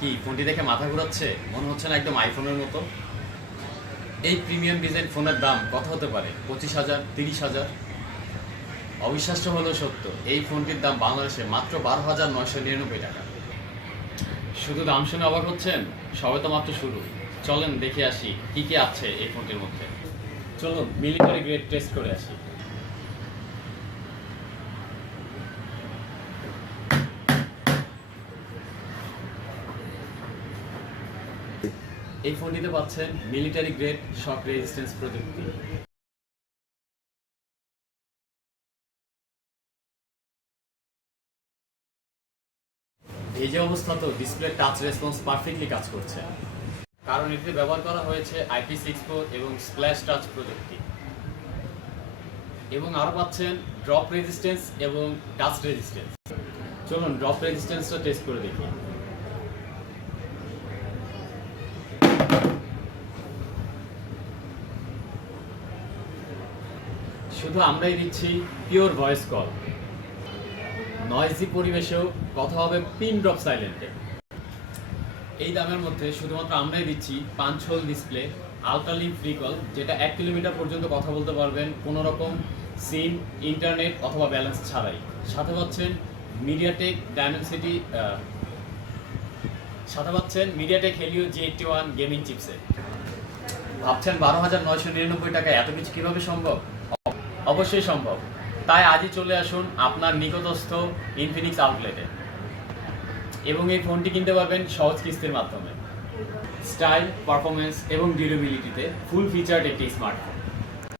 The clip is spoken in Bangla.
কি ফোনটি দেখে মাথা ঘোরাচ্ছে? মনে হচ্ছে না একদম আইফোনের মতো? এই প্রিমিয়াম ডিজাইন ফোনের দাম কত হতে পারে? 25,000, 30,000? অবিশ্বাস্য হলেও সত্য, এই ফোনটির দাম বাংলাদেশে মাত্র 12,999 টাকা। শুধু দাম শুনে অবাক হচ্ছেন? সবে তো মাত্র শুরু। চলেন দেখে আসি কি কি আছে এই ফোনটির মধ্যে। চলুন মিলিটারি গ্রেড টেস্ট করে আসি। এই ফোনটিতে পাচ্ছেন মিলিটারি গ্রেড শক রেজিস্ট্যান্স প্রযুক্তি। এই যে অবস্থা, তো ডিসপ্লে টাচ রেসপন্স পারফেক্টলি কাজ করছে, কারণ এতে ব্যবহার করা হয়েছে IP64 এবং স্প্ল্যাশ টাচ প্রযুক্তি। এবং আরও পাচ্ছেন ড্রপ রেজিস্ট্যান্স এবং ডাস্ট রেজিস্ট্যান্স। চলুন ড্রপ রেজিস্ট্যান্সটা টেস্ট করে দেখি। শুধু আমরাই দিচ্ছি পিওর ভয়েস কল। নয়েজি পরিবেশেও কথা হবে পিন ড্রপ সাইলেন্টে। এই দামের মধ্যে শুধুমাত্র আমরাই দিচ্ছি পাঞ্চ হোল ডিসপ্লে, আলট্রালিভ ফ্রি কল, যেটা 1 কিলোমিটার পর্যন্ত কথা বলতে পারবেন কোনো রকম সিম, ইন্টারনেট অথবা ব্যালেন্স ছাড়াই। সাথে পাচ্ছেন MediaTek Helio G81 gaming chipset. ভাবছেন 12,999 টাকায় এত কিছু কিভাবে সম্ভব? অবশ্যই সম্ভব। তাই আজই চলে আসুন আপনার নিকটস্থ ইনফিনিক্স আউটলেটে এবং এই ফোনটি কিনতে পারবেন সহজ কিস্তির মাধ্যমে। স্টাইল, পারফরমেন্স এবং ডিউরেবিলিটিতে ফুল ফিচার্ড একটি স্মার্টফোন।